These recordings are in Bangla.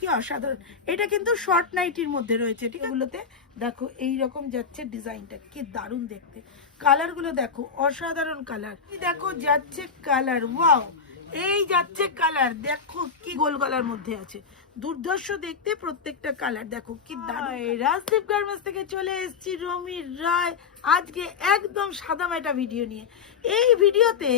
কি অসাধারণ। এটা কিন্তু শর্ট নাইটির মধ্যে রয়েছে, ঠিক এগুলোতে দেখো এই রকম যাচ্ছে ডিজাইনটা, কি দারুণ দেখতে। কালার গুলো দেখো, অসাধারণ কালার। দেখো যাচ্ছে কালার, ওয়াও, এই যাচ্ছে কালার, দেখো কি গোল গলার মধ্যে আছে, দুর্ধর্ষ দেখতে প্রত্যেকটা কালার। দেখো কি দারুণ। রাজদীপ গার্মেন্টস থেকে চলে এসেছি রমির রায় আজকে একদম সাদামাটা ভিডিও নিয়ে। এই ভিডিওতে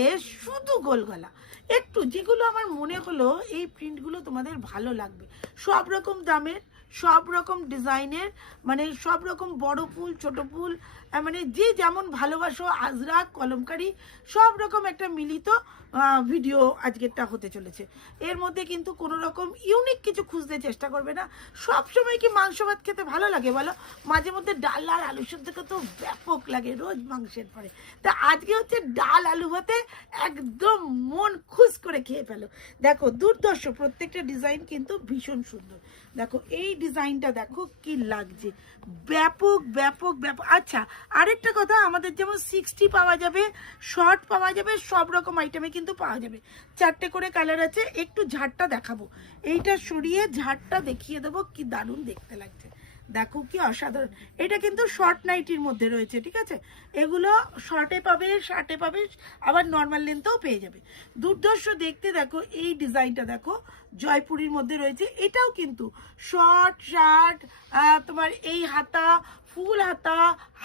শুধু গোল গলা, একটু যেগুলো আমার মনে হলো এই প্রিন্টগুলো তোমাদের ভালো লাগবে। সব রকম দামের, সব রকম ডিজাইনের, মানে সব রকম বড় ফুল ছোট ফুল, মানে যে যেমন ভালোবাসো, আজরাক কলমকারি সব রকম একটা মিলিত ভিডিও আজকেরটা হতে চলেছে। এর মধ্যে কিন্তু কোনো রকম ইউনিক কিছু খুঁজতে চেষ্টা করবে না। সব সময় কি মাংস ভাত খেতে ভালো লাগে বলো? মাঝে মধ্যে ডাল আর আলু সেদ্ধ তো ব্যাপক লাগে রোজ মাংসের পরে। তা আজকে হচ্ছে ডাল আলু ভাতে একদম মন খুশ করে খেয়ে ফেলো। দেখো দুর্ধর্ষ, প্রত্যেকটা ডিজাইন কিন্তু ভীষণ সুন্দর। দেখো এই ডিজাইনটা দেখো কি লাগছে, ব্যাপক ব্যাপক ব্যাপক। আচ্ছা আরেকটা কথা, আমাদের যেমন 60 পাওয়া যাবে, শর্ট পাওয়া যাবে, সব রকম আইটেমে কিন্তু পাওয়া যাবে। 4টে করে কালার আছে, একটু ঝাড়টা দেখাবো, এইটা সরিয়ে ঝাড়টা দেখিয়ে দেবো, কি দারুণ দেখতে লাগছে। দেখো কি অসাধারণ। এটা কিন্তু শর্ট নাইটির মধ্যে রয়েছে, ঠিক আছে, এগুলো শর্টে পাবে, শার্টে পাবে, আবার নর্মাল লেন্থেও পেয়ে যাবে। দুর্ধর্ষ দেখতে। দেখো এই ডিজাইনটা দেখো, জয়পুরির মধ্যে রয়েছে, এটাও কিন্তু শর্ট শার্ট, তোমার এই হাতা, ফুল হাতা,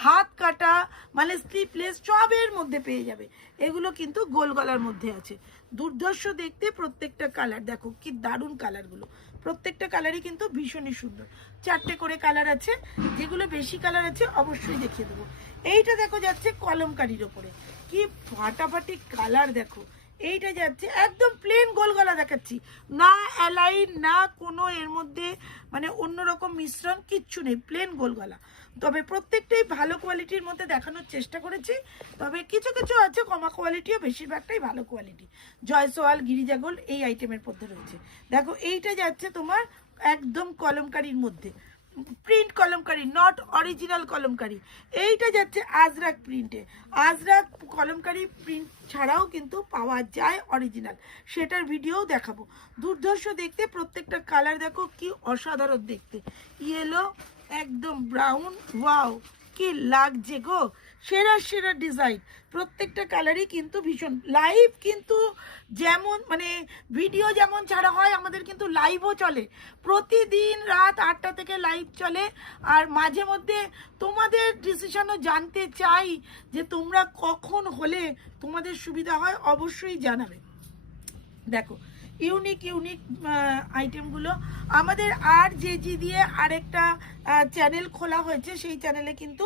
হাত কাটা, মানে স্লিপলেস সবের মধ্যে পেয়ে যাবে। এগুলো কিন্তু গোল গলার মধ্যে আছে, দুর্ধর্ষ দেখতে প্রত্যেকটা কালার। দেখো কি দারুণ কালারগুলো, প্রত্যেকটা কালারই কিন্তু ভীষণই সুন্দর। 4টে করে কালার আছে, যেগুলো বেশি কালার আছে অবশ্যই দেখিয়ে দেবো। এইটা দেখো যাচ্ছে কলমকারির ওপরে, কি ফাটাফাটি কালার। দেখো এইটা যাচ্ছে একদম প্লেন গোল গলা দেখাচ্ছি, না অ্যালাইন না কোনো এর মধ্যে মানে অন্যরকম মিশ্রণ কিচ্ছু নেই, প্লেন গোল গলা। তবে প্রত্যেকটাই ভালো কোয়ালিটির মধ্যে দেখানোর চেষ্টা করেছি, তবে কিছু কিছু আছে কমা কোয়ালিটিও, বেশিরভাগটাই ভালো কোয়ালিটি। জয়সওয়াল, গিরিজাগোল এই আইটেমের মধ্যে রয়েছে। দেখো এইটা যাচ্ছে তোমার একদম কলমকারির মধ্যে, print kalamkari, not original kalamkari. এইটা যাচ্ছে আজরাক প্রিন্টে, আজরাক কলমকারি প্রিন্ট ছাড়াও কিন্তু পাওয়া যায় অরিজিনাল, সেটার ভিডিও দেখাবো। দুর্ধর্ষ দেখতে প্রত্যেকটা কালার, দেখো কি অসাধারণ দেখতে, ইয়েলো, একদম ব্রাউন, ওয়াও কি লাগছে গো, সেরা সেরা ডিজাইন। প্রত্যেকটা কালারই কিন্তু ভীষণ লাইভ, কিন্তু যেমন মানে ভিডিও যেমন ছাড়া হয়, আমাদের কিন্তু লাইভও চলে, প্রতিদিন রাত 8টা থেকে লাইভ চলে। আর মাঝে মধ্যে তোমাদের ডিসিশনও জানতে চাই, যে তোমরা কখন হলে তোমাদের সুবিধা হয় অবশ্যই জানাবে। দেখো ইউনিক ইউনিক আইটেমগুলো আমাদের আর জি দিয়ে আরেকটা চ্যানেল খোলা হয়েছে, সেই চ্যানেলে কিন্তু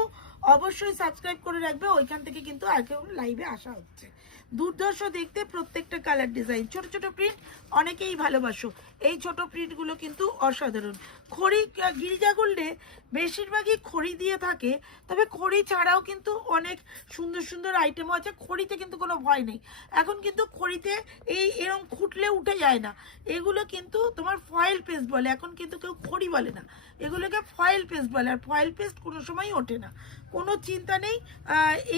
অবশ্যই সাবস্ক্রাইব করে রাখবে, ওইখান থেকে কিন্তু আগে লাইভে আসা হচ্ছে। দুর্ধর্ষ দেখতে প্রত্যেকটা কালার ডিজাইন, ছোট ছোট প্রিন্ট অনেকেই ভালোবাসো, এই ছোট প্রিন্টগুলো কিন্তু অসাধারণ। খড়ি, গিরিজা গোল্ডে বেশিরভাগই খড়ি দিয়ে থাকে, তবে খড়ি ছাড়াও কিন্তু অনেক সুন্দর সুন্দর আইটেমও আছে, খড়িতে কিন্তু কোনো ভয় নেই। এখন কিন্তু খড়িতে এরকম খুঁটলে উঠে যায় না, এগুলো কিন্তু তোমার ফয়েল পেস্ট বলে, এখন কিন্তু কেউ খড়ি বলে না, এগুলোকে ফয়েল পেস্ট বলে, আর ফয়েল পেস্ট কোনো সময়ই ওঠে না, কোনো চিন্তা নেই।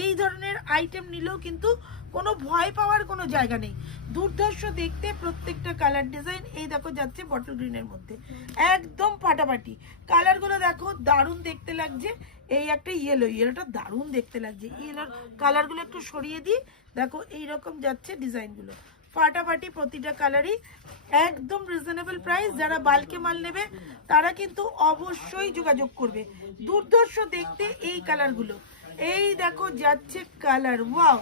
এই ধরনের আইটেম নিলেও কিন্তু কোনো ভয় পাওয়ার কোনো জায়গা নেই। দুর্ধর্ষ দেখতে প্রত্যেকটা কালার ডিজাইন। এই দেখো যাচ্ছে বটল গ্রিনের মধ্যে, একদম ফাটাফাটি কালারগুলো, দেখো দারুণ দেখতে লাগছে। এই একটা ইয়েলোটা দারুণ দেখতে লাগছে, ইয়েলোর কালারগুলো একটু সরিয়ে দিই। দেখো এইরকম যাচ্ছে ডিজাইনগুলো, ফাটাফাটি প্রতিটা কালারই, একদম রিজনেবল প্রাইস। যারা বাল্কে মাল নেবে তারা কিন্তু অবশ্যই যোগাযোগ করবে। দুর্ধর্ষ দেখতে এই কালারগুলো, এই দেখো যাচ্ছে কালার, ওয়াও,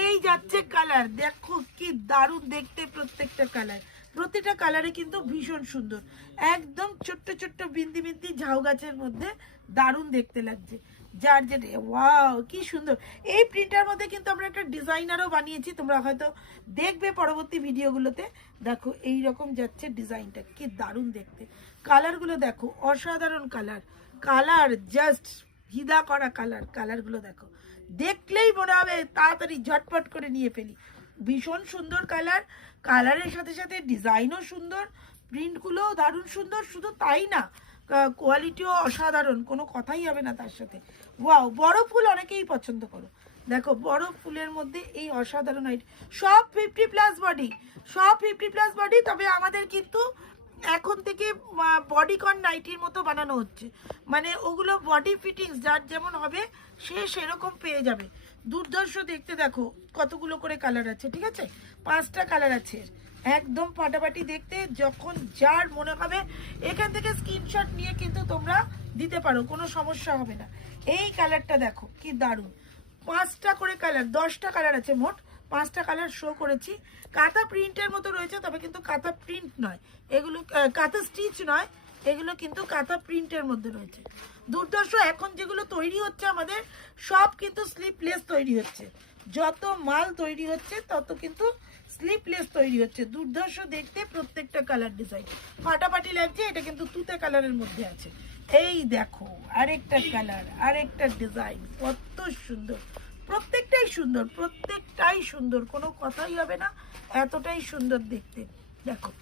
এই যাচ্ছে কালার, দেখো কি দারুণ দেখতে প্রত্যেকটা কালার, প্রতিটা কালারে কিন্তু ভীষণ সুন্দর, একদম ছোট্ট ছোট্ট বিন্দি বিন্দি ঝাউ গাছের মধ্যে দারুণ দেখতে লাগছে। যার যে ওয়াও কি সুন্দর। এই প্রিন্টার মধ্যে কিন্তু আমরা একটা ডিজাইনারও বানিয়েছি, তোমরা হয়তো দেখবে পরবর্তী ভিডিওগুলোতে। দেখো এই রকম যাচ্ছে ডিজাইনটা, কি দারুণ দেখতে, কালারগুলো দেখো অসাধারণ কালার, কালার জাস্ট ফিদা করা কালার, কালারগুলো দেখো দেখলেই মনে হবে তাড়াতাড়ি ঝটপট করে নিয়ে ফেলি। ভীষণ সুন্দর কালার, কালারের সাথে সাথে ডিজাইনও সুন্দর, প্রিন্টগুলোও দারুণ সুন্দর, শুধু তাই না কোয়ালিটিও অসাধারণ, কোনো কথাই হবে না তার সাথে। ওয়াও, বড় ফুল অনেকেই পছন্দ করো, দেখো বড় ফুলের মধ্যে এই অসাধারণ আইটেম, সব 50+ বডি, সব 50+ বডি। তবে আমাদের কিন্তু এখন থেকে বডিকন নাইটির মতো বানানো হচ্ছে, মানে ওগুলো বডি ফিটিংস যার যেমন হবে সে সেরকম পেয়ে যাবে। দুর্ধর্ষ দেখতে, দেখো কতগুলো করে কালার আছে, ঠিক আছে, 5টা কালার আছে, একদম ফাটাফাটি দেখতে। যখন যার মনে হবে এখান থেকে স্ক্রিনশট নিয়ে কিন্তু তোমরা দিতে পারো, কোনো সমস্যা হবে না। এই কালারটা দেখো কি দারুণ, 5টা করে কালার, 10টা কালার আছে মোট, 5টা কালার শো করেছি। কাঁথা প্রিন্টের মতো রয়েছে, তবে কিন্তু কাঁথা প্রিন্ট নয় এগুলো, কাঁথা স্টিচ নয় এগুলো, কিন্তু কাঁথা প্রিন্টের মধ্যে রয়েছে। দুর্ধর্ষ এখন যেগুলো তৈরি হচ্ছে আমাদের সব কিন্তু স্লিপলেস তৈরি হচ্ছে, যত মাল তৈরি হচ্ছে তত কিন্তু স্লিপলেস তৈরি হচ্ছে। দুর্ধর্ষ দেখতে, প্রত্যেকটা কালার ডিজাইন ফাটাফাটি লাগছে। এটা কিন্তু তুতে কালারের মধ্যে আছে। এই দেখো আরেকটা কালার, আরেকটা ডিজাইন, কত সুন্দর, প্রত্যেকটাই সুন্দর, প্রত্যেকটাই সুন্দর, কোনো কথাই হবে না, এতটাই সুন্দর দেখতে। দেখো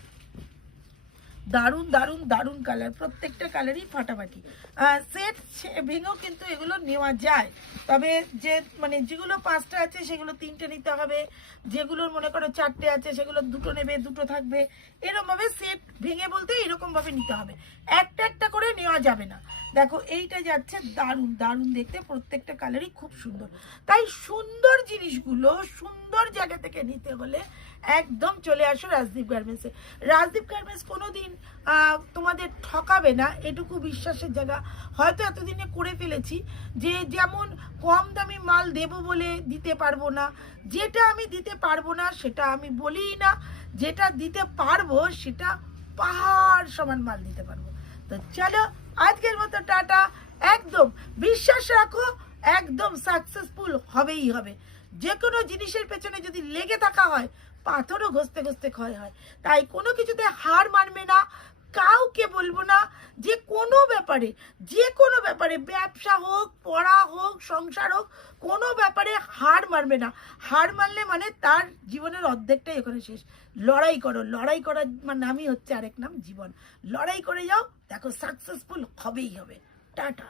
দারুণ দারুণ দারুণ কালার, প্রত্যেকটা কালারই ফাটাফাটি। সেট ভেঙেও কিন্তু এগুলো নেওয়া যায়, তবে যে মানে যেগুলো 5টা আছে সেগুলো 3টে নিতে হবে, যেগুলোর মনে করো 4টে আছে সেগুলো 2টো নেবে, 2টো থাকবে, এরকমভাবে সেট ভেঙে বলতে এরকমভাবে নিতে হবে, একটা একটা করে নেওয়া যাবে না। দেখো এইটা যাচ্ছে দারুণ দারুণ দেখতে, প্রত্যেকটা কালারই খুব সুন্দর। তাই সুন্দর জিনিসগুলো সুন্দর জায়গা থেকে নিতে হলে একদম চলে আসো রাজদীপ গার্মেন্টসে। রাজদীপ গার্মেন্টস কোনোদিন তোমাদের ঠকাবে না, এটুকু বিশ্বাসের জায়গা। হয়তো এতদিনে করে ফেলেছি যে যেমন কম দামি মাল দেব বলে দিতে পারবো না, যেটা আমি দিতে পারবো না সেটা আমি বলিই না, যেটা দিতে পারবো সেটা পাহাড় সমান মাল দিতে পারবো। তো চলো আজকের মতো টাটা, একদম বিশ্বাস রাখো, একদম সাকসেসফুল হবেই হবে। যে কোনো জিনিসের পেছনে যদি লেগে থাকা হয় পাথরও ঘষতে ঘষতে ক্ষয় হয়। তাই কোনো কিছুতে হার মানবে না, কাউকে বলবো না, যে কোনো ব্যাপারে, যে কোনো ব্যাপারে, ব্যবসা হোক, পড়া হোক, সংসার হোক, কোনো ব্যাপারে হার মানবে না। হার মানলে মানে তার জীবনের অর্ধেকটাই ওখানে শেষ। লড়াই করো, লড়াই করার নামই হচ্ছে আরেক নাম জীবন। লড়াই করে যাও, দেখো সাকসেসফুল হবেই হবে। টাটা।